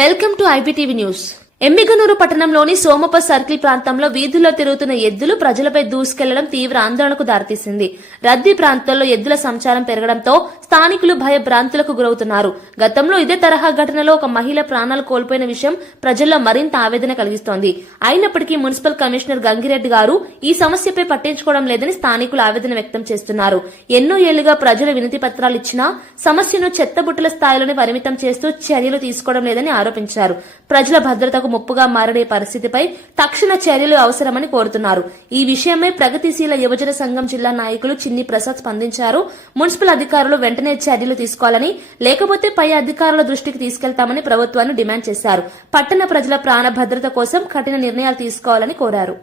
Welcome to IBTV news. Emmiganur పట్టణంలోని సోమప circle ప్రాంతంలో వీధుల్లో తిరుగుతున్న ఎద్దులు ప్రజలపై దూసుకెళ్లడం తీవ్ర ఆందోళనకు దారితీసింది. రద్దీ ప్రాంతాల్లో ఎద్దుల సంచారం పెరగడంతో స్థానికులు భయభ్రాంతులకు గురవుతున్నారు. గతంలో ఇదే తరహా ఘటనలో ఒక మహిళ ప్రాణాలు కోల్పోయిన విషయం ప్రజల్లో మరింత ఆవేదన కలిగిస్తోంది. అయినప్పటికీ మున్సిపల్ కమిషనర్ గంగిరెడ్డి గారు ఈ సమస్యపై పట్టించుకోవడం లేదని స్థానికులు ఆవేదన వ్యక్తం చేస్తున్నారు. ఎన్నో ఏళ్లుగా ప్రజలు వినతి పత్రాలు ఇచ్చినా సమస్యను చెత్తబుట్టల స్థాయిలోనే పరిమితం చేస్తూ చర్యలు తీసుకోవడం లేదని ఆరోపించారు. ప్రజల భద్రతకు ముప్పుగా మారడే పరిస్థితిపై తక్షణ చర్యలు అవసరమని కోరుతున్నారు. ఈ విషయమై ప్రగతిశీల యువజన సంఘం జిల్లా నాయకులు చిన్ని ప్రసాద్ స్పందించారు. మున్సిపల్ అధికారులు వెంటనే చర్యలు తీసుకోవాలని, లేకపోతే పై అధికారుల దృష్టికి తీసుకెళ్తామని ప్రభుత్వాన్ని డిమాండ్ చేశారు. పట్టణ ప్రజల ప్రాణ భద్రత కోసం కఠిన నిర్ణయాలు తీసుకోవాలని కోరారు.